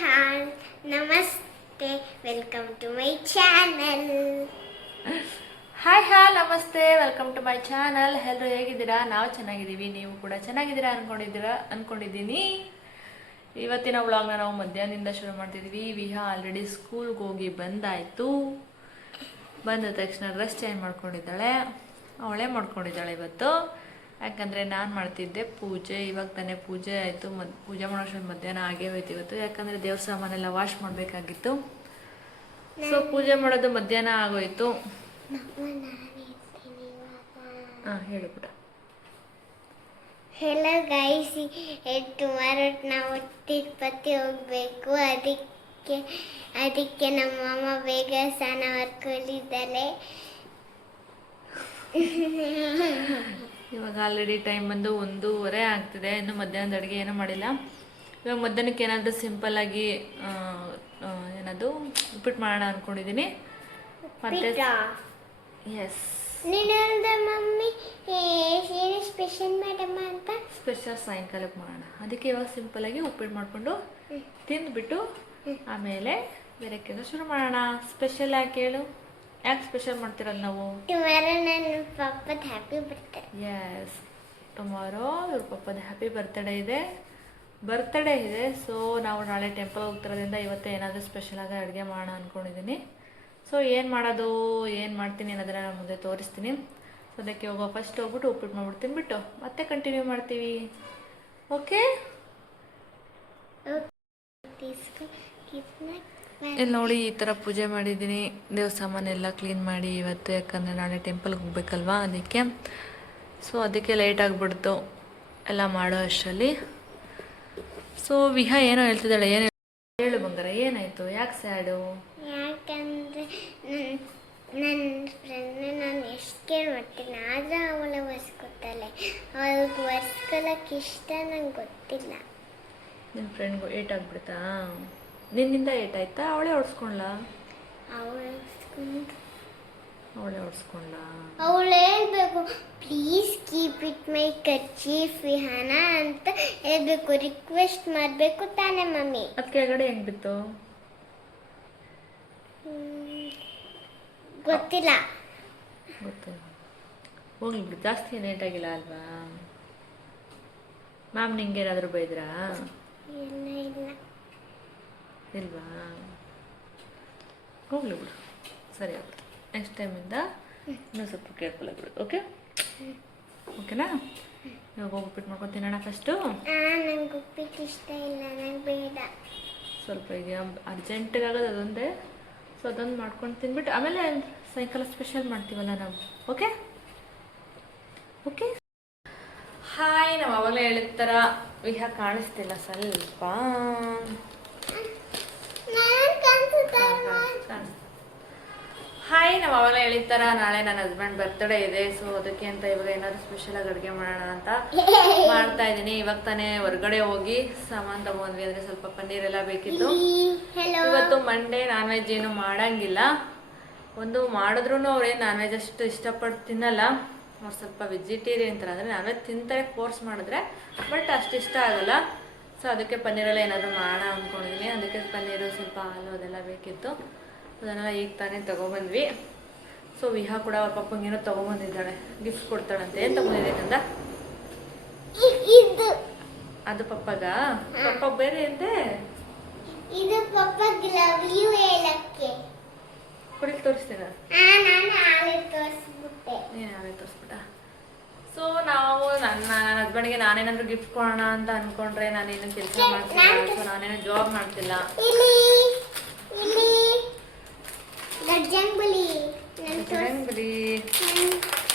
Hi ನಮಸ್ತೆ welcome to my channel. Hi ನಮಸ್ತೆ welcome to my channel. ಎಲ್ಲರೂ ಹೇಗಿದ್ದೀರಾ? ನಾವು ಚೆನ್ನಾಗಿದ್ದೀವಿ, ನೀವು ಕೂಡ ಚೆನ್ನಾಗಿದ್ದೀರಾ ಅನ್ಕೊಂಡಿದ್ದೀನಿ. ಇವತ್ತಿನ ವ್ಲಾಗ್ನ ನಾವು ಮಧ್ಯಾಹ್ನದಿಂದ ಶುರು ಮಾಡ್ತಿದ್ದೀವಿ. ವಿಹಾ ಆಲ್ರೆಡಿ ಸ್ಕೂಲ್ಗೆ ಹೋಗಿ ಬಂದಾಯಿತು. ಬಂದ ತಕ್ಷಣ ಡ್ರೆಸ್ ಚೇಂಜ್ ಮಾಡ್ಕೊಂಡಿದ್ದಾಳೆ. ಅವಳೇ ಮಾಡ್ಕೊಂಡಿದ್ದಾಳೆ ಇವತ್ತು. ಯಾಕಂದರೆ ನಾನು ಮಾಡ್ತಿದ್ದೆ ಪೂಜೆ. ಇವಾಗ ತಾನೇ ಪೂಜೆ ಆಯಿತು. ಪೂಜೆ ಮಾಡೋಷ್ಟು ಮಧ್ಯಾಹ್ನ ಆಗೇ ಹೋಯ್ತು ಇವತ್ತು. ಯಾಕಂದರೆ ದೇವ್ರ ಸಾಮಾನೆಲ್ಲ ವಾಶ್ ಮಾಡಬೇಕಾಗಿತ್ತು. ಸೊ ಪೂಜೆ ಮಾಡೋದು ಮಧ್ಯಾಹ್ನ ಆಗೋಯ್ತು. ಹಾಂ ಹೇಳು ಬಿಡ. ಹೆಲೋ ಗೈಸ್, ಟುಮಾರೋ ನಾವು ತಿರುಪತಿ ಹೋಗಬೇಕು. ಅದಕ್ಕೆ ನಮ್ಮಮ್ಮ ಬೇಗ ಸ್ನಾನ ಮಾಡ್ಕೊಂಡಿದ್ದಾಳೆ. ಇವಾಗ ಆಲ್ರೆಡಿ ಟೈಮ್ ಬಂದು 1:30 ಆಗ್ತಿದೆ. ಇನ್ನು ಮಧ್ಯಾಹ್ನದ ಅಡುಗೆ ಏನೂ ಮಾಡಿಲ್ಲ. ಇವಾಗ ಮಧ್ಯಾಹ್ನಕ್ಕೆ ಏನಾದರೂ ಸಿಂಪಲ್ಲಾಗಿ ಏನದು ಉಪ್ಪಿಟ್ಟು ಮಾಡೋಣ ಅಂದ್ಕೊಂಡಿದ್ದೀನಿ. ಮತ್ತೆ ಎಸ್, ಮಮ್ಮಿ ಏನು ಸ್ಪೆಷಲ್ ಮಾಡಮ್ಮ ಅಂತ ಸ್ಪೆಷಲ್ ಸಾಯಂಕಾಲಕ್ಕೆ ಮಾಡೋಣ. ಅದಕ್ಕೆ ಇವಾಗ ಸಿಂಪಲ್ಲಾಗಿ ಉಪ್ಪಿಟ್ಟು ಮಾಡಿಕೊಂಡು ತಿಂದುಬಿಟ್ಟು ಆಮೇಲೆ ಬೇರೆ ಕೆಲಸ ಶುರು ಮಾಡೋಣ. ಸ್ಪೆಷಲ್ ಯಾಕೆ ಹೇಳು? ಯಾಕೆ ಸ್ಪೆಷಲ್ ಮಾಡ್ತಿರಲ್ಲ ನಾವು? ಟುಮಾರೋ ನನ್ನ ಪಪ್ಪದ ಹ್ಯಾಪಿ ಬರ್ತ್ಡೇ. ಎಸ್, ಟುಮಾರೋ ಇವ್ರ ಪಪ್ಪದ ಹ್ಯಾಪಿ ಬರ್ತ್ಡೇ ಇದೆ. ಸೊ ನಾವು ನಾಳೆ ಟೆಂಪಲ್ ಹೋಗ್ತಿರೋದ್ರಿಂದ ಇವತ್ತೇ ಏನಾದರೂ ಸ್ಪೆಷಲಾಗಿ ಅಡುಗೆ ಮಾಡೋಣ ಅಂದ್ಕೊಂಡಿದ್ದೀನಿ. ಸೊ ಏನು ಮಾಡೋದು, ಏನು ಮಾಡ್ತೀನಿ ಅನ್ನೋದನ್ನು ನಾನು ಮುಂದೆ ತೋರಿಸ್ತೀನಿ. ಸೊ ಅದಕ್ಕೆ ಫಸ್ಟ್ ಹೋಗ್ಬಿಟ್ಟು ಉಪ್ಪಿಟ್ಟು ಮಾಡ್ಬಿಟ್ಟು ತಿನ್ಬಿಟ್ಟು ಮತ್ತೆ ಕಂಟಿನ್ಯೂ ಮಾಡ್ತೀವಿ. ಓಕೆ, ಇಲ್ಲಿ ನೋಡಿ ಈ ಥರ ಪೂಜೆ ಮಾಡಿದ್ದೀನಿ. ದೇವ್ರ ಸಾಮಾನೆಲ್ಲ ಕ್ಲೀನ್ ಮಾಡಿ ಇವತ್ತು, ಯಾಕಂದರೆ ನಾಳೆ ಟೆಂಪಲ್ಗೆ ಹೋಗ್ಬೇಕಲ್ವಾ ಅದಕ್ಕೆ. ಸೊ ಅದಕ್ಕೆ ಲೇಟ್ ಆಗಿಬಿಡ್ತು ಎಲ್ಲ ಮಾಡೋ ಅಷ್ಟರಲ್ಲಿ. ಸೊ ವಿಹಾ ಏನೋ ಹೇಳ್ತಿದ್ದಾಳೆ. ಏನು ಹೇಳು ಬಂಗಾರ, ಏನಾಯಿತು? ಯಾಕೆ ಸ್ಯಾಡು? ಯಾಕಂದರೆ ನನ್ನ ಫ್ರೆಂಡ್ ನಾನು ಎಷ್ಟು ಕೇಳಿ ಮಾಡ್ತೀನಿ, ಆದರೆ ಅವಳ ಒರೆಸ್ಕೊತಾಳೆ. ಅವಳಿಗೆ ಒರೆಸ್ಕೊಳಕ್ಕೆ ಇಷ್ಟ ನಂಗೆ ಗೊತ್ತಿಲ್ಲ. ನಿನ್ನ ಫ್ರೆಂಡ್ಗೂ ಏಟ್ ಆಗಿಬಿಡ್ತಾ? ನಿನ್ನಿಂದ ಏಟಾಯ್ತಾ? ಅವಳೇ ಹೊಡ್ಸ್ಕೊಂಡ್ಲ? ಅವಳೇ ಹೊಡ್ಸ್ಕೊಂಡ್ಲ? ಅವಳು ಹೇಳ್ಬೇಕು, please keep it my kerchief Vihana ಅಂತ ಹೇಳ್ಬೇಕು, ರಿಕ್ವೆಸ್ಟ್ ಮಾಡಬೇಕು ತಾನೇ ಮಮ್ಮಿ. ಅದು ಕೆಳಗಡೆ ಹೆಂಗೆ ಬಿತ್ತು? ಗೊತ್ತಿಲ್ಲ. ಹೋಗ್ಲಿ ಬಿಡು, ಜಾಸ್ತಿ ಏನು ಏಟಾಗಿಲ್ಲ ಅಲ್ವಾ? ಮ್ಯಾಮ್ ನಿಂಗೇನಾದರೂ ಬೈದ್ರಾ? ಇಲ್ಲ ಇಲ್ವಾ? ಹೋಗ್ಲಿ ಬಿಡು, ಸರಿ ಆಗುತ್ತೆ. ನೆಕ್ಸ್ಟ್ ಟೈಮಿಂದ ಇನ್ನೂ ಸ್ವಲ್ಪ ಕೇರ್ಫುಲ್ ಆಗಿಬಿಡು. ಓಕೆನಾ? ಇವಾಗ ಹೋಗಿ ಉಪ್ಪಿಟ್ಟು ಮಾಡ್ಕೊಂಡು ತಿನ್ನೋಣ ಫಸ್ಟು. ನಂಗೆ ಉಪ್ಪಿಟ್ಟು ಇಷ್ಟ ಇಲ್ಲ, ನಂಗೆ ಬೇಡ. ಸ್ವಲ್ಪ ಈಗ ಅರ್ಜೆಂಟಿಗಾಗೋದು ಅದೊಂದೇ. ಸೊ ಅದೊಂದು ಮಾಡ್ಕೊಂಡು ತಿನ್ಬಿಟ್ಟು ಆಮೇಲೆ ಸಾಯಂಕಾಲ ಸ್ಪೆಷಲ್ ಮಾಡ್ತೀವಲ್ಲ ನಾವು. ಓಕೆ. ಹಾಯ್, ನಾವು ಅವಾಗಲೇ ಹೇಳಿದ ಥರ ವಿಹಾ ಕಾಣಿಸ್ತಿಲ್ಲ ಸ್ವಲ್ಪ. ಹಾಯ್, ನಾವು ಅವಾಗಲೇ ಹೇಳಿದ ಥರ ನಾಳೆ ನನ್ನ ಹಸ್ಬೆಂಡ್ ಬರ್ತ್ಡೇ ಇದೆ. ಸೊ ಅದಕ್ಕೆ ಅಂತ ಇವಾಗ ಏನಾದ್ರು ಸ್ಪೆಷಲಾಗಿ ಅಡುಗೆ ಮಾಡೋಣ ಅಂತ ಮಾಡ್ತಾ ಇದ್ದೀನಿ. ಇವಾಗ ತಾನೇ ಹೊರಗಡೆ ಹೋಗಿ ಸಾಮಾನು ತಗೊಂಡ್ವಿ. ಅಂದರೆ ಸ್ವಲ್ಪ ಪನ್ನೀರ್ ಎಲ್ಲ ಬೇಕಿತ್ತು. ಇವತ್ತು ಮಂಡೇ ನಾನ್ ವೆಜ್ ಏನು ಮಾಡಂಗಿಲ್ಲ. ಒಂದು ಮಾಡಿದ್ರೂ ಅವ್ರೇನು ನಾನ್ ವೆಜ್ ಅಷ್ಟು ಇಷ್ಟಪಟ್ಟು ತಿನ್ನಲ್ಲ. ಅವ್ರು ಸ್ವಲ್ಪ ವೆಜಿಟೇರಿಯನ್ ಥರ, ಅಂದರೆ ನಾನ್ ವೆಜ್ ತಿಂತಾರೆ ಫೋರ್ಸ್ ಮಾಡಿದ್ರೆ, ಬಟ್ ಅಷ್ಟು ಇಷ್ಟ ಆಗಲ್ಲ. ಸೊ ಅದಕ್ಕೆ ಪನ್ನೀರೆಲ್ಲ ಏನಾದರೂ ಮಾಡೋಣ ಅಂದ್ಕೊಂಡಿದ್ದೀನಿ. ಅದಕ್ಕೆ ಪನ್ನೀರು, ಸ್ವಲ್ಪ ಹಾಲು ಅದೆಲ್ಲ ಬೇಕಿತ್ತು. ಅದನ್ನೆಲ್ಲ ಈಗ ತಾನೇ ತೊಗೊಬಂದ್ವಿ. ಸೊ ವಿಹಾ ಕೂಡ ಅವ್ರ ಪಪ್ಪಂಗೇನೋ ತೊಗೊಬಂದಿದ್ದಾಳೆ, ಗಿಫ್ಟ್ ಕೊಡ್ತಾಳಂತೆ. ಏನು ತೊಗೊಂಡಿದ್ದೇನಂದ? ಅದು ಪಪ್ಪಗ? ಪಪ್ಪ ಬೇರೆ ಅಂತೆ. ಇದು ಪಪ್ಪಗೆ ಲವ್ ಯು ಹೇಳಕ್ಕೆ. ಕುಡಿಲ್ ತೋರಿಸ್ತೀನ? ನಾನು ಆಲೆ ತೋರಿಸ್ಬಿಟ್ಟೆ. ನೀನು ಆಲೆ ತೋರಿಸ್ಬಿಟ್ಟ. ಸೊ ನಾವು ನನ್ನ ಹಸ್ಬೆಂಡ್ಗೆ ನಾನೇನಾದರೂ ಗಿಫ್ಟ್ ಕೊಡೋಣ ಅಂತ ಅಂದ್ಕೊಂಡ್ರೆ ನಾನೇನು ಕೆಲಸ ಮಾಡ್ತಿಲ್ಲ. ಸೊ ನಾನೇನು ಜಾಬ್ ಮಾಡ್ತಿಲ್ಲ.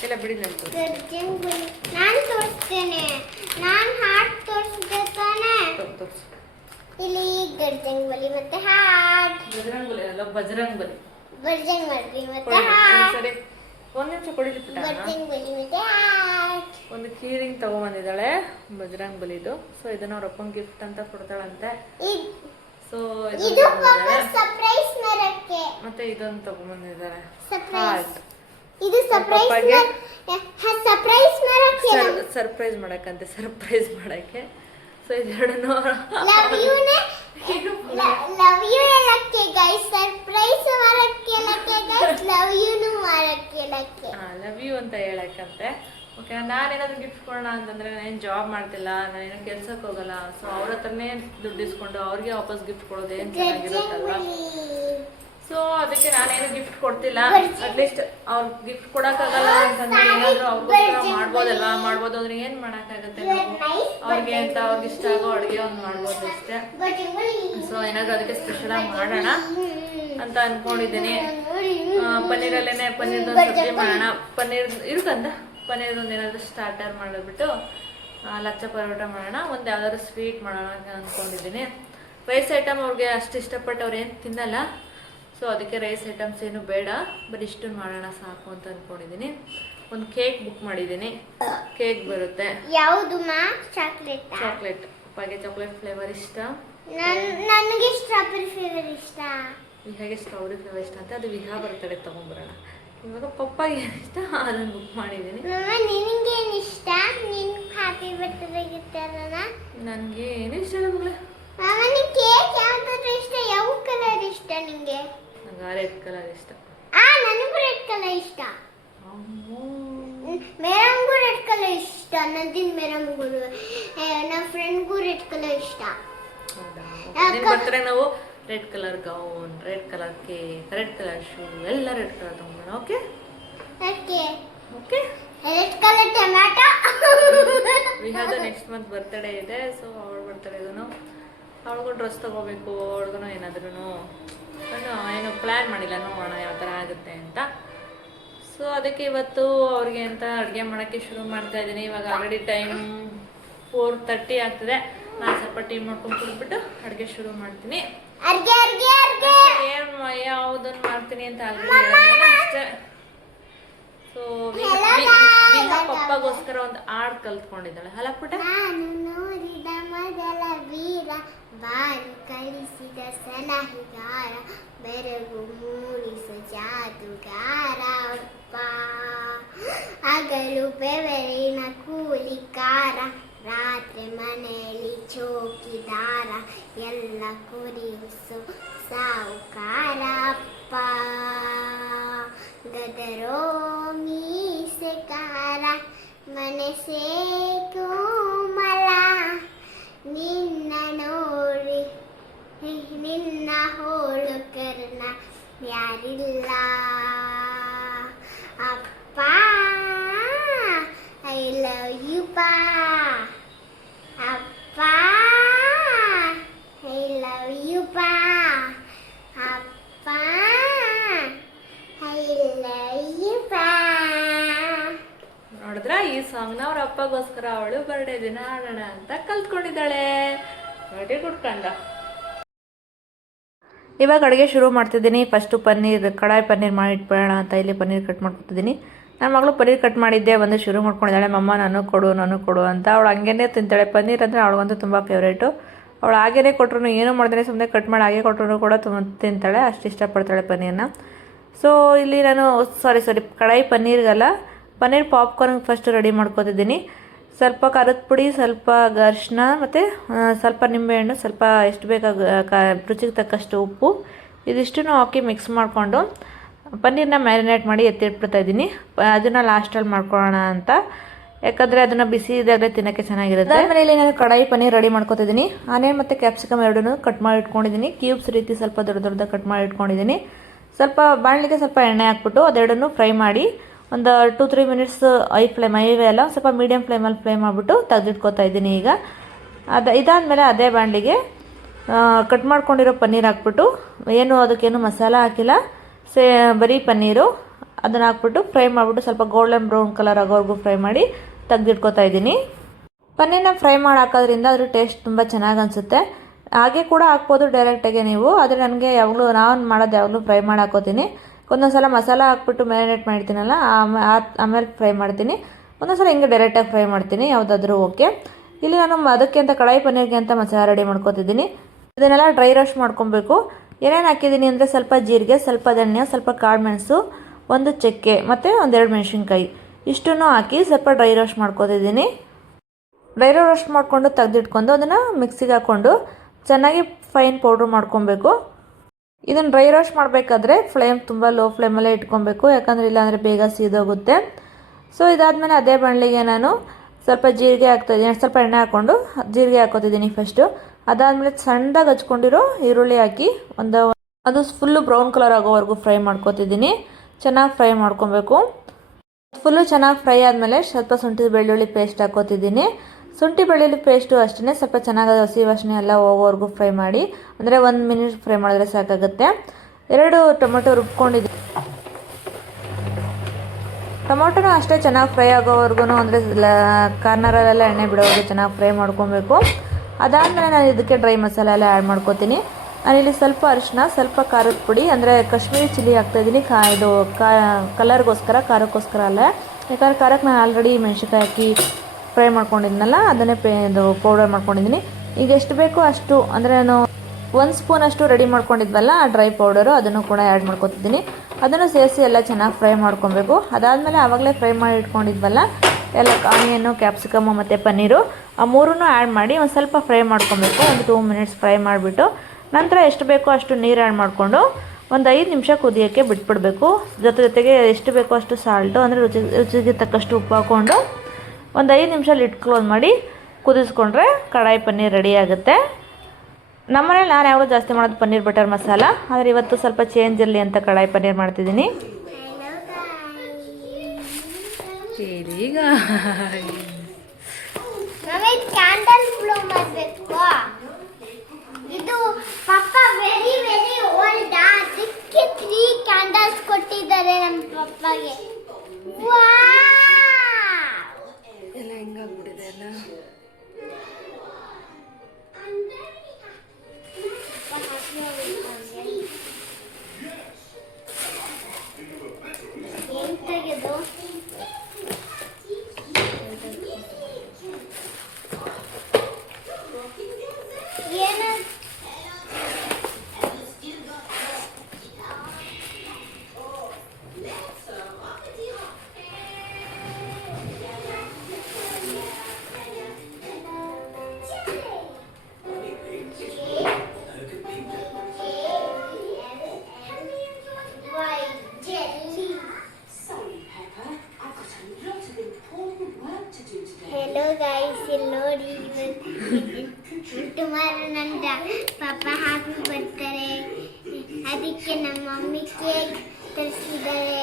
ಎಲ್ಲ ಬಿಡಿ, ನಾನು ತೋರಿಸ್ತೇನೆ. ನಾನು ಹಾರ್ಟ್ ತೋರಿಸಿದೆ ತಾನೆ. ಇಲ್ಲಿ ಗರ್ಜಂಗ್ಬಲಿ ಮತ್ತೆ ಹಾರ್ಟ್. ಬಜರಂಗ್ಬಲಿ ಅಲ್ಲ, ಬಜರಂಗ್ಬಲಿ ಮತ್ತೆ ಹಾರ್ಟ್. ಸರಿ, ಒಂದು ನಿಮಿಷ ಕೊಡಿಲಿ ಪುಟ್ಟ. ಗರ್ಜಂಗ್ಬಲಿ ಮತ್ತೆ ಹಾರ್ಟ್. ಒಂದು ಕೀರಿಂಗ್ ತಗೊಂಬಂದಿದ್ದಾಳೆ ಬಜರಂಗ್ ಬಲಿದು. ಸೊ ಇದನ್ನ ಅವ್ರ ಅಪ್ಪನ ಗಿಫ್ಟ್ ಅಂತ ಕೊಡ್ತಾಳಂತೆ. ಸೊ ಇದು ಸರ್ಪ್ರೈಸ್ ಮರಕ್ಕೆ. ಮತ್ತೆ ಇದೊಂದು ತಗೊಂಬಂದಿದ್ದಾರೆ, ಹಾರ್ಟ್. ಇದು ಸರ್ಪ್ರೈಸ್ ಮರಕ್ಕೆ, ಸರ್ಪ್ರೈಸ್ ಮಾಡಕ್ಕಂತೆ, ಸರ್ಪ್ರೈಸ್ ಮಾಡಕ್ಕೆ. ಸೊ ಇದೆರಡನ್ನು ನಾನೇನಾದರೂ ಗಿಫ್ಟ್ ಕೊಡೋಣ ಅಂತಂದರೆ ನಾನೇನು ಜಾಬ್ ಮಾಡ್ತಿಲ್ಲ, ನಾನೇನು ಕೆಲ್ಸಕ್ಕೆ ಹೋಗಲ್ಲ. ಸೊ ಅವ್ರ ಹತ್ರನೇ ದುಡ್ಡು ಇಸ್ಕೊಂಡು ಅವ್ರಿಗೆ ವಾಪಸ್ ಗಿಫ್ಟ್ ಕೊಡೋದೇನು ಚೆನ್ನಾಗಿರುತ್ತಲ್ವ. ಸೊ ಅದಕ್ಕೆ ನಾನೇನು ಗಿಫ್ಟ್ ಕೊಡ್ತಿಲ್ಲ. ಅಟ್ಲೀಸ್ಟ್ ಅವ್ರಿಗೆ ಗಿಫ್ಟ್ ಕೊಡೋಕ್ಕಾಗಲ್ಲ ಅಂತಂದ್ರೆ ಏನಾದರೂ ಅವ್ರಿಗೋಸ್ಕರ ಮಾಡ್ಬೋದು ಅಂದ್ರೆ ಏನು ಮಾಡೋಕ್ಕಾಗುತ್ತೆ ನಾವು. ಅವ್ರಿಗೆ ಅಂತ ಅವ್ರಿಗೆ ಇಷ್ಟ ಆಗೋ ಅಡುಗೆ ಒಂದು ಮಾಡ್ಬೋದು ಅಷ್ಟೇ. ಸೊ ಏನಾದರೂ ಅದಕ್ಕೆ ಸ್ಪೆಷಲಾಗಿ ಮಾಡೋಣ ಅಂತ ಅಂದ್ಕೊಂಡಿದ್ದೀನಿ. ಪನ್ನೀರಲ್ಲೇ ಪನ್ನೀರ್ದೊಂದು ಸಬ್ಜಿ ಮಾಡೋಣ. ಪನ್ನೀರ್ ಇರುತ್ತಂತ ಪನ್ನೀರ್ದೊಂದು ಏನಾದರೂ ಸ್ಟಾರ್ಟರ್ ಮಾಡಿಬಿಟ್ಟು ಲಚ್ಚ ಪರೋಟ ಮಾಡೋಣ. ಒಂದು ಯಾವ್ದಾದ್ರು ಸ್ವೀಟ್ ಮಾಡೋಣ ಅಂತ ಅಂದ್ಕೊಂಡಿದ್ದೀನಿ. ರೈಸ್ ಐಟಮ್ ಅವ್ರಿಗೆ ಅಷ್ಟು ಇಷ್ಟಪಟ್ಟು ಅವ್ರು ಏನು ತಿನ್ನಲ್ಲ. ಸೊ ಅದಕ್ಕೆ ರೈಸ್ ಐಟಮ್ಸ್ ಏನು ಬೇಡ, ಬರೀ ಇಷ್ಟನ್ನು ಮಾಡೋಣ ಸಾಕು ಅಂತ ಅಂದ್ಕೊಂಡಿದ್ದೀನಿ. ಒಂದು ಕೇಕ್ ಬುಕ್ ಮಾಡಿದ್ದೀನಿ. ಕೇಕ್ ಬರುತ್ತೆ. ಯಾವುದು ಮಾ? ಚಾಕ್ಲೇಟ್. ಚಾಕ್ಲೇಟ್ ಅಪ್ಪಗೆ ಚಾಕ್ಲೇಟ್ ಫ್ಲೇವರ್ ಇಷ್ಟ, ನನಗೆ ಸ್ಟ್ರಾಬೆರಿ ಫ್ಲೇವರ್ ಇಷ್ಟ. ವಿಹಾಗೆ ಸ್ಟ್ರಾಬೆರಿ ಫ್ಲೇವರ್ ಇಷ್ಟ ಅಂತ ಅದು ವಿಹಾ ಬರ್ತಡೆ ತೊಗೊಂಬರೋಣ. ಇವಾಗ ಪಪ್ಪಾಗೆ ಏನು ಇಷ್ಟ ಅದನ್ನು ಬುಕ್ ಮಾಡಿದ್ದೀನಿ. ನಿನಗೆ ಏನು ಇಷ್ಟ? ನೀನು ಹ್ಯಾಪಿ ಬರ್ತ್ಡೇ ಗಿಫ್ಟಲ್ಲ. ನನಗೆ ಏನು ಇಷ್ಟ ಇಲ್ಲ ಮಗಳೇ. ನಿನಗೆ ಕೇಕ್ ಯಾವ್ದಾದ್ರು ಇಷ್ಟ? ಯಾವ ಕಲರ್ ಇಷ್ಟ ನಿನಗೆ? ನಂಗೆ ರೆಡ್ ಕಲರ್ ಇಷ್ಟ. ನನಗೂ ರೆಡ್ ಕಲರ್ ಇಷ್ಟ. ಮೇರಂಗೂ ರೆಡ್ ಕಲರ್ ಇಷ್ಟ. ನಂದಿನ ಮೇರಂಗೂ ನನ್ನ ಫ್ರೆಂಡ್ಗೂ ರೆಡ್ ಕಲರ್ ಇಷ್ಟ. ನಿನ್ನ ಬರ್ತಾರೆ ನಾವು red colour gown, red colour cake, red colour shoe ಎಲ್ಲ ರೆಡ್ ಕಲರ್ ತಗೊಂಬೋಣ. Okay okay. Red colour tomato. ವಿಹಾದ ನೆಕ್ಸ್ಟ್ ಮಂತ್ ಬರ್ತ್ಡೇ ಇದೆ. ಸೊ ಅವಳು ಬರ್ತ್ಡೇಗೂ ಅವಳಿಗೂ ಡ್ರೆಸ್ ತೊಗೋಬೇಕು. ಅವಳಿಗೂ ಏನಾದ್ರೂ ಏನು ಪ್ಲ್ಯಾನ್ ಮಾಡಿಲ್ಲ, ನೋಡೋಣ ಯಾವ ಥರ ಆಗುತ್ತೆ ಅಂತ. ಸೊ ಅದಕ್ಕೆ ಇವತ್ತು ಅವ್ರಿಗೆ ಅಂತ ಅಡುಗೆ ಮಾಡೋಕ್ಕೆ ಶುರು ಮಾಡ್ತಾ ಇದ್ದೀನಿ. ಇವಾಗ ಆಲ್ರೆಡಿ ಟೈಮ್ 4:30 ಆಗ್ತದೆ. ನಾನು ಸ್ವಲ್ಪ ಟೀ ಮಾಡ್ಕೊಂಡು ಕುಡಿದ್ಬಿಟ್ಟು ಅಡುಗೆ ಶುರು ಮಾಡ್ತೀನಿ. ಏನು ಯಾವುದನ್ನು ಮಾಡ್ತೀನಿ ಅಂತ ಆಲ್ರೆಡಿ ಹೇಳಿದ್ನಲ್ಲ ಅಷ್ಟೇ. ಸೊ ವಿಹಾ ಪಪ್ಪಗೋಸ್ಕರ ಒಂದು ಹಾಡು ಕಲ್ತ್ಕೊಂಡಿದ್ದಾಳೆ. ಅಲ್ಲ ಪುಟ? ನಾನು ನೋಡಿದ ಮೊದಲ ವೀರ, ಬಾನು ಕಳಿಸಿದ ಸಲಹೆಗಾರ, ಬೆರಗು ಮೂಡಿಸ ಜಾದುಗಾರ ಅಪ್ಪ. ಹಗಲು ಬೆವರಿನ ಕೂಲಿಕಾರ, ರಾತ್ರಿ ಮನೆಯಲ್ಲಿ ಚೌಕಿದಾರ, ಎಲ್ಲ ಕುರಿಸು ಸಾವುಕಾರ ಅಪ್ಪ. ಗದರೋ ಮೀಸೆಕಾರ, ಮನಸ್ಸೇ ಕೋಮಲ, ನಿನ್ನ ನೋಡಿ ನಿನ್ನ ಹೋಳು ಕರ್ಣ ಯಾರಿಲ್ಲ ಅಪ್ಪ. ಐ ಲವ್ ಯು ಪಾ ಅಪ್ಪ. ಐ ಲವ್ ಯು ಪಾ ಅಪ್ಪ. ಐ ಲವ್ ಯು ಪಾ. ನೋಡಿದ್ರ ಈ ಸಾಂಗ್ನ ಅವ್ರ ಅಪ್ಪಗೋಸ್ಕರ ಅವಳು ಬರ್ಡೇ ದಿನ ಹಾಡೋಣ ಅಂತ ಕಲ್ತ್ಕೊಂಡಿದ್ದಾಳೆ. ನೋಡಿ ಕುಡ್ಕಂಡ. ಇವಾಗ ಅಡುಗೆ ಶುರು ಮಾಡ್ತಿದ್ದೀನಿ. ಫಸ್ಟು ಕಡಾಯಿ ಪನ್ನೀರ್ ಮಾಡಿ ಇಟ್ಬಿಡೋಣ ಅಂತ ಇಲ್ಲಿ ಪನ್ನೀರ್ ಕಟ್ ಮಾಡ್ಕೊತಿದ್ದೀನಿ. ನನ್ನ ಮಗಳು ಪನ್ನೀರ್ ಕಟ್ ಮಾಡಿದ್ದೆ ಒಂದು ಶುರು ಮಾಡ್ಕೊಂಡಿದ್ದಾಳೆ. ಮಮ್ಮ ನನಗೆ ಕೊಡು ಅಂತ. ಅವಳು ಹಂಗೇ ತಿಂತಾಳೆ. ಪನ್ನೀರ್ ಅಂದರೆ ಅವಳಿಗಂತೂ ತುಂಬ ಫೇವ್ರೇಟು. ಅವಳು ಹಾಗೇ ಕೊಟ್ಟರು ಏನೂ ಮಾಡ್ದೇ ಸುಮ್ಮನೆ ಕಟ್ ಮಾಡಿ ಹಾಗೆ ಕೊಟ್ಟರು ಕೂಡ ತಿಂತಾಳೆ. ಅಷ್ಟು ಇಷ್ಟಪಡ್ತಾಳೆ ಪನ್ನೀರನ್ನ. ಸೊ ಇಲ್ಲಿ ನಾನು ಸಾರಿ ಕಡಾಯಿ ಪನ್ನೀರ್ಗಲ್ಲ, ಪನ್ನೀರ್ ಪಾಪ್ಕಾರ್ನ್ಗೆ ಫಸ್ಟ್ ರೆಡಿ ಮಾಡ್ಕೊತಿದ್ದೀನಿ. ಸ್ವಲ್ಪ ಖಾರದ ಪುಡಿ, ಸ್ವಲ್ಪ ಅರಿಶಿನ ಮತ್ತು ಸ್ವಲ್ಪ ನಿಂಬೆಹಣ್ಣು, ಸ್ವಲ್ಪ ಎಷ್ಟು ಬೇಕಾಗ ರುಚಿಗೆ ತಕ್ಕಷ್ಟು ಉಪ್ಪು, ಇದಿಷ್ಟನ್ನು ಹಾಕಿ ಮಿಕ್ಸ್ ಮಾಡಿಕೊಂಡು ಪನ್ನೀರನ್ನ ಮ್ಯಾರಿನೇಟ್ ಮಾಡಿ ಎತ್ತಿಟ್ಬಿಡ್ತಾಯಿದ್ದೀನಿ. ಅದನ್ನು ಲಾಸ್ಟಲ್ಲಿ ಮಾಡ್ಕೊಳ್ಳೋಣ ಅಂತ, ಯಾಕಂದರೆ ಅದನ್ನು ಬಿಸಿ ಇದ್ದಾಗಲೇ ತಿನ್ನೋಕ್ಕೆ ಚೆನ್ನಾಗಿರುತ್ತೆ. ಆಮೇಲೆ ಇಲ್ಲಿ ನಾನು ಕಡಾಯಿ ಪನ್ನೀರ್ ರೆಡಿ ಮಾಡ್ಕೊತಿದ್ದೀನಿ. ಆನಿಯನ್ ಮತ್ತು ಕ್ಯಾಪ್ಸಿಕಮ್ ಎರಡೂ ಕಟ್ ಮಾಡಿ ಇಟ್ಕೊಂಡಿದ್ದೀನಿ. ಕ್ಯೂಬ್ಸ್ ರೀತಿ ಸ್ವಲ್ಪ ದೊಡ್ಡ ಕಟ್ ಮಾಡಿ ಇಟ್ಕೊಂಡಿದ್ದೀನಿ. ಸ್ವಲ್ಪ ಬಾಣಲಿಗೆ ಸ್ವಲ್ಪ ಎಣ್ಣೆ ಹಾಕ್ಬಿಟ್ಟು ಅದೆರಡನ್ನು ಫ್ರೈ ಮಾಡಿ ಒಂದು 2-3 ಮಿನಿಟ್ಸ್ ಹೈವೇ ಎಲ್ಲ ಸ್ವಲ್ಪ ಮೀಡಿಯಮ್ ಫ್ಲೇಮಲ್ಲಿ ಫ್ರೈ ಮಾಡಿಬಿಟ್ಟು ತೆಗೆದಿಟ್ಕೊತಾ ಇದ್ದೀನಿ. ಈಗ ಇದಾದಮೇಲೆ ಅದೇ ಬಾಣಲಿಗೆ ಕಟ್ ಮಾಡ್ಕೊಂಡಿರೋ ಪನ್ನೀರ್ ಹಾಕ್ಬಿಟ್ಟು, ಏನು ಅದಕ್ಕೇನು ಮಸಾಲ ಹಾಕಿಲ್ಲ, ಬರೀ ಪನ್ನೀರು ಅದನ್ನು ಹಾಕ್ಬಿಟ್ಟು ಫ್ರೈ ಮಾಡಿಬಿಟ್ಟು ಸ್ವಲ್ಪ ಗೋಲ್ಡನ್ ಬ್ರೌನ್ ಕಲರ್ ಆಗೋವರೆಗೂ ಫ್ರೈ ಮಾಡಿ ತೆಗೆದಿಟ್ಕೊತಾ ಇದ್ದೀನಿ. ಪನ್ನೀರನ್ನ ಫ್ರೈ ಮಾಡಿ ಹಾಕೋದ್ರಿಂದ ಅದ್ರ ಟೇಸ್ಟ್ ತುಂಬ ಚೆನ್ನಾಗಿ ಅನಿಸುತ್ತೆ. ಹಾಗೆ ಕೂಡ ಹಾಕ್ಬೋದು ಡೈರೆಕ್ಟಾಗೆ ನೀವು, ಆದರೆ ನನಗೆ ನಾನು ಮಾಡೋದು ಯಾವಾಗಲೂ ಫ್ರೈ ಮಾಡಿ ಹಾಕೋತೀನಿ. ಒಂದೊಂದು ಸಲ ಮಸಾಲ ಹಾಕ್ಬಿಟ್ಟು ಮ್ಯಾರಿನೇಟ್ ಮಾಡಿರ್ತೀನಲ್ಲ, ಆಮೇಲೆ ಫ್ರೈ ಮಾಡ್ತೀನಿ. ಒಂದೊಂದು ಸಲ ಹಿಂಗೆ ಡೈರೆಕ್ಟಾಗಿ ಫ್ರೈ ಮಾಡ್ತೀನಿ, ಯಾವುದಾದ್ರೂ ಓಕೆ. ಇಲ್ಲಿ ನಾನು ಅದಕ್ಕೆ ಅಂತ ಕಡಾಯಿ ಪನ್ನೀರ್ಗೆ ಅಂತ ಮಸಾಲ ರೆಡಿ ಮಾಡ್ಕೊತಿದ್ದೀನಿ. ಇದನ್ನೆಲ್ಲ ಡ್ರೈ ರೋಸ್ಟ್ ಮಾಡ್ಕೊಬೇಕು. ಏನೇನು ಹಾಕಿದ್ದೀನಿ ಅಂದರೆ ಸ್ವಲ್ಪ ಜೀರಿಗೆ, ಸ್ವಲ್ಪ ಧನಿಯಾ, ಸ್ವಲ್ಪ ಕಾಳುಮೆಣಸು, ಒಂದು ಚಕ್ಕೆ ಮತ್ತು 1-2 ಮೆಣಸಿನ್ಕಾಯಿ ಇಷ್ಟನ್ನು ಹಾಕಿ ಸ್ವಲ್ಪ ಡ್ರೈ ರೋಸ್ಟ್ ಮಾಡ್ಕೊತಿದ್ದೀನಿ. ಡ್ರೈ ರೋಸ್ಟ್ ಮಾಡಿಕೊಂಡು ತೆಗೆದಿಟ್ಕೊಂಡು ಅದನ್ನು ಮಿಕ್ಸಿಗೆ ಹಾಕ್ಕೊಂಡು ಚೆನ್ನಾಗಿ ಫೈನ್ ಪೌಡ್ರ್ ಮಾಡ್ಕೊಬೇಕು. ಇದನ್ನು ಡ್ರೈ ರೋಸ್ಟ್ ಮಾಡಬೇಕಾದ್ರೆ ಫ್ಲೇಮ್ ತುಂಬ ಲೋ ಫ್ಲೇಮಲ್ಲೇ ಇಟ್ಕೊಬೇಕು, ಯಾಕಂದರೆ ಇಲ್ಲಾಂದರೆ ಬೇಗ ಸೀದೋಗುತ್ತೆ. ಸೊ ಇದಾದಮೇಲೆ ಅದೇ ಬಾಣಲಿಗೆ ನಾನು ಸ್ವಲ್ಪ ಜೀರಿಗೆ ಹಾಕ್ತಾಯಿದ್ದೀನಿ, ಸ್ವಲ್ಪ ಎಣ್ಣೆ ಹಾಕ್ಕೊಂಡು ಜೀರಿಗೆ ಹಾಕೋತಿದ್ದೀನಿ ಫಸ್ಟು. ಅದಾದಮೇಲೆ ಸಣ್ಣದಾಗಿ ಹಚ್ಕೊಂಡಿರೋ ಈರುಳ್ಳಿ ಹಾಕಿ ಅದು ಫುಲ್ಲು ಬ್ರೌನ್ ಕಲರ್ ಆಗೋವರೆಗೂ ಫ್ರೈ ಮಾಡ್ಕೊತಿದ್ದೀನಿ. ಚೆನ್ನಾಗಿ ಫ್ರೈ ಮಾಡ್ಕೊಬೇಕು. ಫುಲ್ಲು ಚೆನ್ನಾಗಿ ಫ್ರೈ ಆದಮೇಲೆ ಸ್ವಲ್ಪ ಶುಂಠಿ ಬೆಳ್ಳುಳ್ಳಿ ಪೇಸ್ಟ್ ಹಾಕೋತಿದ್ದೀನಿ. ಶುಂಠಿ ಬೆಳ್ಳುಳ್ಳಿ ಪೇಸ್ಟು ಅಷ್ಟೇ ಸ್ವಲ್ಪ ಚೆನ್ನಾಗಿ ಹಸಿ ವಾಸನೆ ಎಲ್ಲ ಹೋಗೋವರೆಗೂ ಫ್ರೈ ಮಾಡಿ, ಅಂದರೆ 1 ಮಿನಿಟ್ ಫ್ರೈ ಮಾಡಿದ್ರೆ ಸಾಕಾಗುತ್ತೆ. 2 ಟೊಮೆಟೊ ರುಬ್ಕೊಂಡಿದ್ದೀನಿ. ಟೊಮೊಟೊನೂ ಅಷ್ಟೇ ಚೆನ್ನಾಗಿ ಫ್ರೈ ಆಗೋವರೆಗೂ, ಅಂದರೆ ಕಾರ್ನರಲ್ಲೆಲ್ಲ ಎಣ್ಣೆ ಬಿಡೋವರೆಗೂ ಚೆನ್ನಾಗಿ ಫ್ರೈ ಮಾಡ್ಕೊಬೇಕು. ಅದಾದಮೇಲೆ ನಾನು ಇದಕ್ಕೆ ಡ್ರೈ ಮಸಾಲೆ ಎಲ್ಲ ಆ್ಯಡ್ ಮಾಡ್ಕೊತೀನಿ. ನಾನಿಲ್ಲಿ ಸ್ವಲ್ಪ ಅರಿಶಿನ, ಸ್ವಲ್ಪ ಖಾರದ ಪುಡಿ, ಅಂದರೆ ಕಾಶ್ಮೀರಿ ಚಿಲ್ಲಿ ಹಾಕ್ತಾಯಿದ್ದೀನಿ. ಇದು ಕಲರ್ಗೋಸ್ಕರ, ಖಾರಕ್ಕೋಸ್ಕರ ಅಲ್ಲ. ಯಾಕಂದರೆ ಖಾರಕ್ಕೆ ನಾನು ಆಲ್ರೆಡಿ ಮೆಣಸಿನ್ಕಾಯಿ ಹಾಕಿ ಫ್ರೈ ಮಾಡ್ಕೊಂಡಿದ್ನಲ್ಲ, ಅದನ್ನೇ ಇದು ಪೌಡರ್ ಮಾಡ್ಕೊಂಡಿದ್ದೀನಿ. ಈಗ ಎಷ್ಟು ಬೇಕೋ ಅಷ್ಟು, ಅಂದರೆ ನಾನು 1 ಸ್ಪೂನಷ್ಟು ರೆಡಿ ಮಾಡ್ಕೊಂಡಿದ್ವಲ್ಲ ಆ ಡ್ರೈ ಪೌಡರು, ಅದನ್ನು ಕೂಡ ಆ್ಯಡ್ ಮಾಡ್ಕೊತಿದ್ದೀನಿ. ಅದನ್ನು ಸೇರಿಸಿ ಎಲ್ಲ ಚೆನ್ನಾಗಿ ಫ್ರೈ ಮಾಡ್ಕೊಬೇಕು. ಅದಾದಮೇಲೆ ಆವಾಗಲೇ ಫ್ರೈ ಮಾಡಿ ಇಟ್ಕೊಂಡಿದ್ವಲ್ಲ ಎಲ್ಲ ಆನಿಯನ್ನು, ಕ್ಯಾಪ್ಸಿಕಮ್ಮು ಮತ್ತು ಪನ್ನೀರು, ಆ ಮೂರನ್ನು ಆ್ಯಡ್ ಮಾಡಿ ಒಂದು ಸ್ವಲ್ಪ ಫ್ರೈ ಮಾಡ್ಕೊಬೇಕು. ಒಂದು 2 ಮಿನಿಟ್ಸ್ ಫ್ರೈ ಮಾಡಿಬಿಟ್ಟು ನಂತರ ಎಷ್ಟು ಬೇಕೋ ಅಷ್ಟು ನೀರು ಆ್ಯಡ್ ಮಾಡಿಕೊಂಡು ಒಂದು 5 ನಿಮಿಷ ಕುದಿಯೋಕ್ಕೆ ಬಿಟ್ಬಿಡಬೇಕು. ಜೊತೆಗೆ ಎಷ್ಟು ಬೇಕೋ ಅಷ್ಟು ಸಾಲ್ಟು, ಅಂದರೆ ರುಚಿಗೆ ತಕ್ಕಷ್ಟು ಉಪ್ಪು ಹಾಕ್ಕೊಂಡು ಒಂದು 5 ನಿಮಿಷ ಲಿಡ್ ಕ್ಲೋಸ್ ಮಾಡಿ ಕುದಿಸ್ಕೊಂಡ್ರೆ ಕಡಾಯಿ ಪನ್ನೀರ್ ರೆಡಿ ಆಗುತ್ತೆ. ನಮ್ಮನೇಲಿ ನಾನು ಯಾವಾಗಲೂ ಜಾಸ್ತಿ ಮಾಡೋದು ಪನ್ನೀರ್ ಬಟರ್ ಮಸಾಲ, ಆದರೆ ಇವತ್ತು ಸ್ವಲ್ಪ ಚೇಂಜ್ ಇರಲಿ ಅಂತ ಕಡಾಯಿ ಪನ್ನೀರ್ ಮಾಡ್ತಿದ್ದೀನಿ. ಈಗ ಕ್ಯಾಂಡಲ್ ಬ್ಲೋ ಮಾಡಬೇಕು. ಇದು ಪಪ್ಪ ವೆರಿ ವೆರಿ ಓಲ್ಡ್, ಅದಕ್ಕೆ 3 ಕ್ಯಾಂಡಲ್ಸ್ ಕೊಟ್ಟಿದ್ದಾರೆ ನಮ್ಮ ಪಪ್ಪಗೆ. ಎಲ್ಲ ಹೆಂಗಾಗ್ಬಿಟ್ಟಿದೆ ಎಲ್ಲ. ಎಂತಾಗಿದೆ ಏನು ಇಲ್ಲಿ ನೋಡಿ, ಟುಮಾರೋ ನನ್ನ ಪಾಪ ಹ್ಯಾಪಿ ಬರ್ತಾರೆ. ಅದಕ್ಕೆ ನಮ್ಮ ಮಮ್ಮಿ ಕೇಕ್ ತರಿಸಿದ್ದಾರೆ.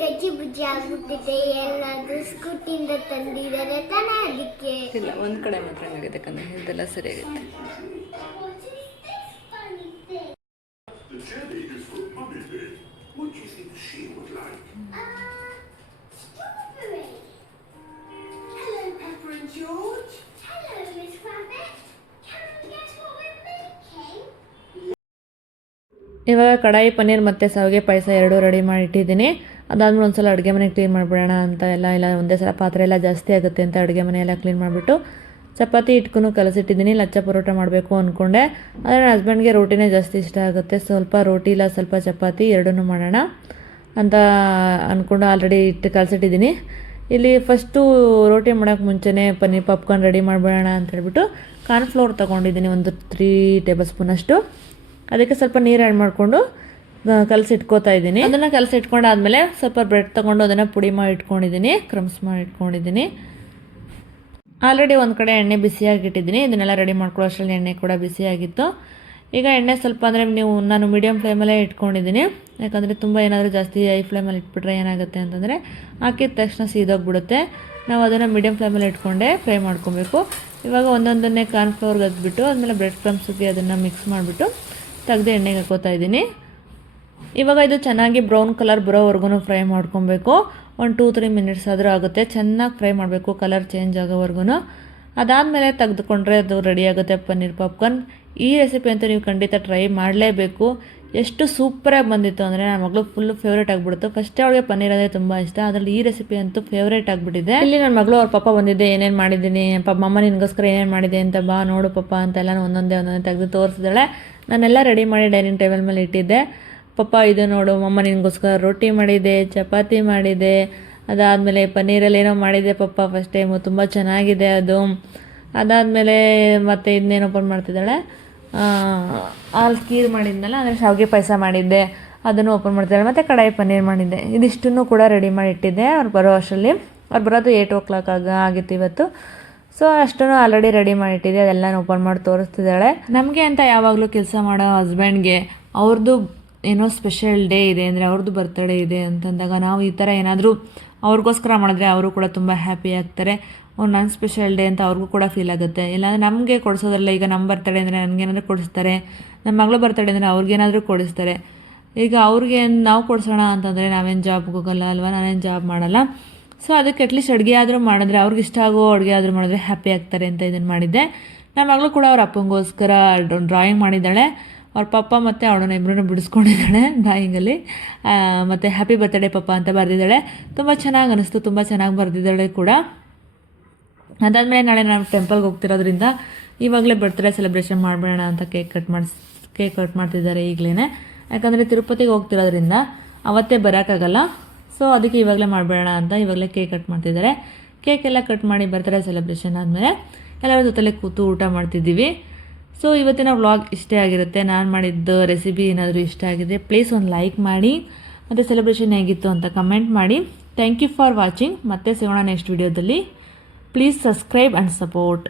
ಗಜ್ಜಿ ಬುಜ್ಜಿ ಆಗ್ಬಿಟ್ಟಿದೆ, ಎಲ್ಲದು ಸ್ಕೂಟಿಯಿಂದ ತಂದಿದ್ದಾರೆ ತಾನೇ. ಅದಕ್ಕೆ ಇಲ್ಲ, ಒಂದು ಕಡೆ ಮಾತ್ರ ಆಗಿದೆ ಕಣ್ಣು, ಇದೆಲ್ಲ ಸರಿಯಾಗುತ್ತೆ. ಇವಾಗ ಕಡಾಯಿ ಪನ್ನೀರ್ ಮತ್ತು ಶಾವಿಗೆ ಪಾಯಸ 2 ರೆಡಿ ಮಾಡಿ ಇಟ್ಟಿದ್ದೀನಿ. ಅದಾದ್ಮೇಲೆ ಒಂದ್ಸಲ ಅಡುಗೆ ಮನೆ ಕ್ಲೀನ್ ಮಾಡಿಬಿಡೋಣ ಅಂತ ಇಲ್ಲ ಒಂದೇ ಸಲ ಪಾತ್ರೆ ಎಲ್ಲ ಜಾಸ್ತಿ ಆಗುತ್ತೆ ಅಂತ ಅಡುಗೆ ಮನೆ ಎಲ್ಲ ಕ್ಲೀನ್ ಮಾಡಿಬಿಟ್ಟು ಚಪಾತಿ ಹಿಟ್ಗೂ ಕಲಸಿಟ್ಟಿದ್ದೀನಿ. ಲಚ್ಚ ಪರೋಟ ಮಾಡಬೇಕು ಅಂದ್ಕೊಂಡೆ, ಆದರೆ ನನ್ನ ಹಸ್ಬೆಂಡ್ಗೆ ರೋಟಿನೇ ಜಾಸ್ತಿ ಇಷ್ಟ ಆಗುತ್ತೆ. ಸ್ವಲ್ಪ ರೋಟಿ ಇಲ್ಲ ಸ್ವಲ್ಪ ಚಪಾತಿ ಎರಡನ್ನೂ ಮಾಡೋಣ ಅಂತ ಅಂದ್ಕೊಂಡು ಆಲ್ರೆಡಿ ಹಿಟ್ಟು ಕಲಸಿಟ್ಟಿದ್ದೀನಿ. ಇಲ್ಲಿ ಫಸ್ಟು ರೋಟಿ ಮಾಡೋಕ್ಕೆ ಮುಂಚೆನೇ ಪಾಪ್ಕಾರ್ನ್ ರೆಡಿ ಮಾಡಿಬಿಡೋಣ ಅಂತ ಹೇಳ್ಬಿಟ್ಟು ಕಾರ್ನ್ಫ್ಲೋರ್ ತೊಗೊಂಡಿದ್ದೀನಿ, ಒಂದು 3 ಟೇಬಲ್ ಸ್ಪೂನಷ್ಟು. ಅದಕ್ಕೆ ಸ್ವಲ್ಪ ನೀರು ಆ್ಯಡ್ ಮಾಡಿಕೊಂಡು ಕಲಸಿಟ್ಕೋತಾ ಇದ್ದೀನಿ. ಅದನ್ನು ಕಲಸಿಟ್ಕೊಂಡಾದ್ಮೇಲೆ ಸ್ವಲ್ಪ ಬ್ರೆಡ್ ತೊಗೊಂಡು ಅದನ್ನು ಪುಡಿ ಮಾಡಿ ಇಟ್ಕೊಂಡಿದ್ದೀನಿ, ಕ್ರಮ್ಸ್ ಮಾಡಿ ಇಟ್ಕೊಂಡಿದ್ದೀನಿ. ಆಲ್ರೆಡಿ ಒಂದು ಕಡೆ ಎಣ್ಣೆ ಬಿಸಿಯಾಗಿಟ್ಟಿದ್ದೀನಿ, ಇದನ್ನೆಲ್ಲ ರೆಡಿ ಮಾಡ್ಕೊಳ್ಳೋ ಅಷ್ಟರಲ್ಲಿ ಎಣ್ಣೆ ಕೂಡ ಬಿಸಿಯಾಗಿತ್ತು. ಈಗ ಎಣ್ಣೆ ಸ್ವಲ್ಪ ಅಂದರೆ ನಾನು ಮೀಡಿಯಮ್ ಫ್ಲೇಮಲ್ಲೇ ಇಟ್ಕೊಂಡಿದ್ದೀನಿ, ಯಾಕಂದರೆ ತುಂಬ ಏನಾದರೂ ಜಾಸ್ತಿ ಹೈ ಫ್ಲೇಮಲ್ಲಿ ಇಟ್ಬಿಟ್ರೆ ಏನಾಗುತ್ತೆ ಅಂತಂದರೆ ಹಾಕಿದ ತಕ್ಷಣ ಸೀದೋಗ್ಬಿಡುತ್ತೆ. ನಾವು ಅದನ್ನು ಮೀಡಿಯಮ್ ಫ್ಲೇಮಲ್ಲಿ ಇಟ್ಕೊಂಡೆ ಫ್ರೈ ಮಾಡ್ಕೊಬೇಕು. ಇವಾಗ ಒಂದೊಂದನ್ನೇ ಕಾರ್ನ್ಫ್ಲೋರ್ಗೆ ಹಚ್ಬಿಟ್ಟು ಆದಮೇಲೆ ಬ್ರೆಡ್ ಕ್ರಮ್ಸ್ಗೆ ಅದನ್ನು ಮಿಕ್ಸ್ ಮಾಡಿಬಿಟ್ಟು ತೆಗೆದು ಎಣ್ಣೆಗೆ ಹಾಕೋತಾ ಇದ್ದೀನಿ. ಇವಾಗ ಇದು ಚೆನ್ನಾಗಿ ಬ್ರೌನ್ ಕಲರ್ ಬರೋವರೆಗೂ ಫ್ರೈ ಮಾಡ್ಕೊಬೇಕು. ಒಂದು 2-3 ಮಿನಿಟ್ಸ್ ಆದರೂ ಆಗುತ್ತೆ. ಚೆನ್ನಾಗಿ ಫ್ರೈ ಮಾಡಬೇಕು, ಕಲರ್ ಚೇಂಜ್ ಆಗೋವರೆಗೂ. ಅದಾದಮೇಲೆ ತೆಗೆದುಕೊಂಡ್ರೆ ಅದು ರೆಡಿ ಆಗುತ್ತೆ ಪನ್ನೀರ್ ಪಾಪ್ಕಾರ್ನ್. ಈ ರೆಸಿಪಿ ಅಂತೂ ನೀವು ಖಂಡಿತ ಟ್ರೈ ಮಾಡಲೇಬೇಕು. ಎಷ್ಟು ಸೂಪರಾಗಿ ಬಂದಿತ್ತು ಅಂದರೆ ನನ್ನ ಮಗಳು ಫುಲ್ಲು ಫೇವ್ರೇಟ್ ಆಗಿಬಿಡ್ತು. ಫಸ್ಟ್ ಅವಳಿಗೆ ಪನ್ನೀರ್ ಅಂದರೆ ತುಂಬ ಇಷ್ಟ, ಅದರಲ್ಲಿ ಈ ರೆಸಿಪಿ ಅಂತೂ ಫೇವ್ರೇಟ್ ಆಗಿಬಿಟ್ಟಿದೆ. ಇಲ್ಲಿ ನನ್ನ ಮಗಳು ಅವ್ರ ಪಾಪ ಬಂದಿದ್ದೆ, ಏನೇನು ಮಾಡಿದ್ದೀನಿ ಮಮ್ಮ ನಿನಗೋಸ್ಕರ ಏನೇನು ಮಾಡಿದೆ ಅಂತ ಬಾ ನೋಡು ಪಾಪ ಅಂತೆಲ್ಲ ಒಂದೊಂದೇ ತೆಗೆದು ತೋರಿಸಿದಾಳೆ. ನಾನೆಲ್ಲ ರೆಡಿ ಮಾಡಿ ಡೈನಿಂಗ್ ಟೇಬಲ್ ಮೇಲೆ ಇಟ್ಟಿದ್ದೆ. ಪಪ್ಪ ಇದು ನೋಡು ಮಮ್ಮ ನಿನಗೋಸ್ಕರ ರೋಟಿ ಮಾಡಿದೆ, ಚಪಾತಿ ಮಾಡಿದೆ, ಅದಾದಮೇಲೆ ಪನ್ನೀರಲ್ಲಿ ಏನೋ ಮಾಡಿದೆ ಪಪ್ಪ ಫಸ್ಟ್ ಟೈಮು, ತುಂಬ ಚೆನ್ನಾಗಿದೆ ಅದು. ಅದಾದಮೇಲೆ ಮತ್ತೆ ಇದನ್ನೇನೋ ಓಪನ್ ಮಾಡ್ತಿದ್ದಾಳೆ, ಹಾಲು ಖೀರ್ ಮಾಡಿದ್ನಲ್ಲ, ಅಂದರೆ ಶಾವಿಗೆ ಪಾಯಸ ಮಾಡಿದ್ದೆ. ಅದನ್ನು ಓಪನ್ ಮಾಡ್ತಿದ್ದಾಳೆ. ಮತ್ತು ಕಡಾಯಿ ಪನ್ನೀರ್ ಮಾಡಿದ್ದೆ. ಇದಿಷ್ಟನ್ನು ಕೂಡ ರೆಡಿ ಮಾಡಿ ಇಟ್ಟಿದ್ದೆ. ಅವ್ರು ಬರೋ ಅಷ್ಟರಲ್ಲಿ, ಅವ್ರು ಬರೋದು 8 o'clock ಆಗಿತ್ತು ಇವತ್ತು. ಸೊ ಅಷ್ಟನ್ನು ಆಲ್ರೆಡಿ ರೆಡಿ ಮಾಡಿಟ್ಟಿದ್ದೆ. ಅದೆಲ್ಲ ಓಪನ್ ಮಾಡಿ ತೋರಿಸ್ತಿದ್ದಾಳೆ. ನಮಗೆ ಅಂತ ಯಾವಾಗಲೂ ಕೆಲಸ ಮಾಡೋ ಹಸ್ಬೆಂಡ್ಗೆ ಅವ್ರದ್ದು ಏನೋ ಸ್ಪೆಷಲ್ ಡೇ ಇದೆ ಅಂದರೆ, ಅವ್ರದ್ದು ಬರ್ತಡೇ ಇದೆ ಅಂತಂದಾಗ ನಾವು ಈ ಥರ ಏನಾದರೂ ಅವ್ರಿಗೋಸ್ಕರ ಮಾಡಿದ್ರೆ ಅವರು ಕೂಡ ತುಂಬ ಹ್ಯಾಪಿ ಆಗ್ತಾರೆ. ನನ್ನ ಸ್ಪೆಷಲ್ ಡೇ ಅಂತ ಅವ್ರಿಗೂ ಕೂಡ ಫೀಲ್ ಆಗುತ್ತೆ. ಇಲ್ಲಾಂದರೆ ನಮಗೆ ಕೊಡಿಸೋದ್ರಲ್ಲ. ಈಗ ನಮ್ಮ ಬರ್ತಡೇ ಅಂದರೆ ನನಗೇನಾದರೂ ಕೊಡಿಸ್ತಾರೆ, ನಮ್ಮ ಮಗಳು ಬರ್ತಡೇ ಅಂದರೆ ಅವ್ರಿಗೇನಾದರೂ ಕೊಡಿಸ್ತಾರೆ. ಈಗ ಅವ್ರಿಗೆ ನಾವು ಕೊಡಿಸೋಣ ಅಂತಂದರೆ ನಾವೇನು ಜಾಬ್ಗೆ ಹೋಗಲ್ಲ ಅಲ್ವಾ, ನಾನೇನು ಜಾಬ್ ಮಾಡಲ್ಲ. ಸೊ ಅದಕ್ಕೆ ಅಟ್ಲೀಸ್ಟ್ ಅಡುಗೆ ಆದರೂ ಮಾಡಿದ್ರೆ, ಅವ್ರಿಗೆ ಇಷ್ಟ ಆಗೋ ಅಡುಗೆ ಆದರೂ ಮಾಡಿದ್ರೆ ಹ್ಯಾಪಿ ಆಗ್ತಾರೆ ಅಂತ ಇದನ್ನು ಮಾಡಿದ್ದೆ. ನಮ್ಮ ಮಗಳು ಕೂಡ ಅವ್ರ ಅಪ್ಪಂಗೋಸ್ಕರ ಡ್ರಾಯಿಂಗ್ ಮಾಡಿದ್ದಾಳೆ. ಅವ್ರ ಪಪ್ಪ ಮತ್ತು ಅವಳನ್ನ ಇಬ್ಬರನ್ನು ಬಿಡಿಸ್ಕೊಂಡಿದ್ದಾಳೆ ಡ್ರಾಯಿಂಗಲ್ಲಿ. ಮತ್ತು ಹ್ಯಾಪಿ ಬರ್ತ್ಡೇ ಪಪ್ಪ ಅಂತ ಬರೆದಿದ್ದಾಳೆ. ತುಂಬ ಚೆನ್ನಾಗಿ ಅನ್ನಿಸ್ತು, ತುಂಬ ಚೆನ್ನಾಗಿ ಬರೆದಿದ್ದಾಳೆ ಕೂಡ. ಅದಾದಮೇಲೆ ನಾಳೆ ನಾನು ಟೆಂಪಲ್ಗೆ ಹೋಗ್ತಿರೋದ್ರಿಂದ ಇವಾಗಲೇ ಬರ್ತ್ಡೇ ಸೆಲೆಬ್ರೇಷನ್ ಮಾಡಬೇಡ ಅಂತ ಕೇಕ್ ಕಟ್ ಮಾಡ್ತಿದ್ದಾರೆ ಈಗಲೇ. ಯಾಕಂದರೆ ತಿರುಪತಿಗೆ ಹೋಗ್ತಿರೋದ್ರಿಂದ ಅವತ್ತೇ ಬರೋಕ್ಕಾಗಲ್ಲ. ಸೊ ಅದಕ್ಕೆ ಇವಾಗಲೇ ಮಾಡಬೇಡ ಅಂತ ಇವಾಗಲೇ ಕೇಕ್ ಕಟ್ ಮಾಡ್ತಿದ್ದಾರೆ. ಕೇಕೆಲ್ಲ ಕಟ್ ಮಾಡಿ ಬರ್ತ್ಡೇ ಸೆಲೆಬ್ರೇಷನ್ ಆದಮೇಲೆ ಎಲ್ಲರ ಜೊತೆಲೆ ಕೂತು ಊಟ ಮಾಡ್ತಿದ್ದೀವಿ. ಸೊ ಇವತ್ತಿನ ವ್ಲಾಗ್ ಇಷ್ಟೇ ಆಗಿರುತ್ತೆ. ನಾನು ಮಾಡಿದ್ದು ರೆಸಿಪಿ ಏನಾದರೂ ಇಷ್ಟ ಆಗಿದೆ ಪ್ಲೀಸ್ ಒಂದು ಲೈಕ್ ಮಾಡಿ, ಮತ್ತು ಸೆಲೆಬ್ರೇಷನ್ ಹೇಗಿತ್ತು ಅಂತ ಕಮೆಂಟ್ ಮಾಡಿ. Thank you for watching. ಮತ್ತೆ ಸಿಗೋಣ ನೆಕ್ಸ್ಟ್ ವಿಡಿಯೋದಲ್ಲಿ. Please subscribe and support.